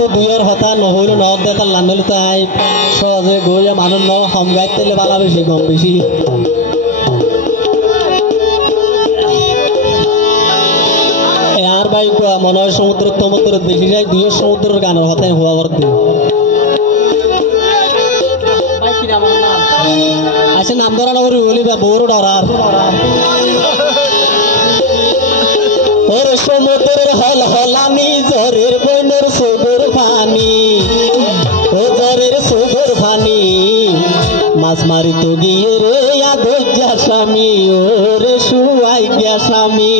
তো দুইয়ের হতা নহইল নহত দেতার লান্নল তাই সহজে গইয়া মানুষ ন হম গাইতে বালা বেশি কম বেশি আর ভাই মনে হয় সমুদ্র সমুদ্র বেশি যায় দুইয়ের সমুদ্রের গানের হতায় হওয়া ভর্তি আচ্ছা নাম ধরা নগর বলি বা বড় ডরার ওর সমুদ্রের হল হলানি জ্বরের বইনের সুগর পানি ও জ্বরের সুগর পানি মাছ মারি তো গিয়ে রে আদর স্বামী ও রে শুয়াই গিয়া স্বামী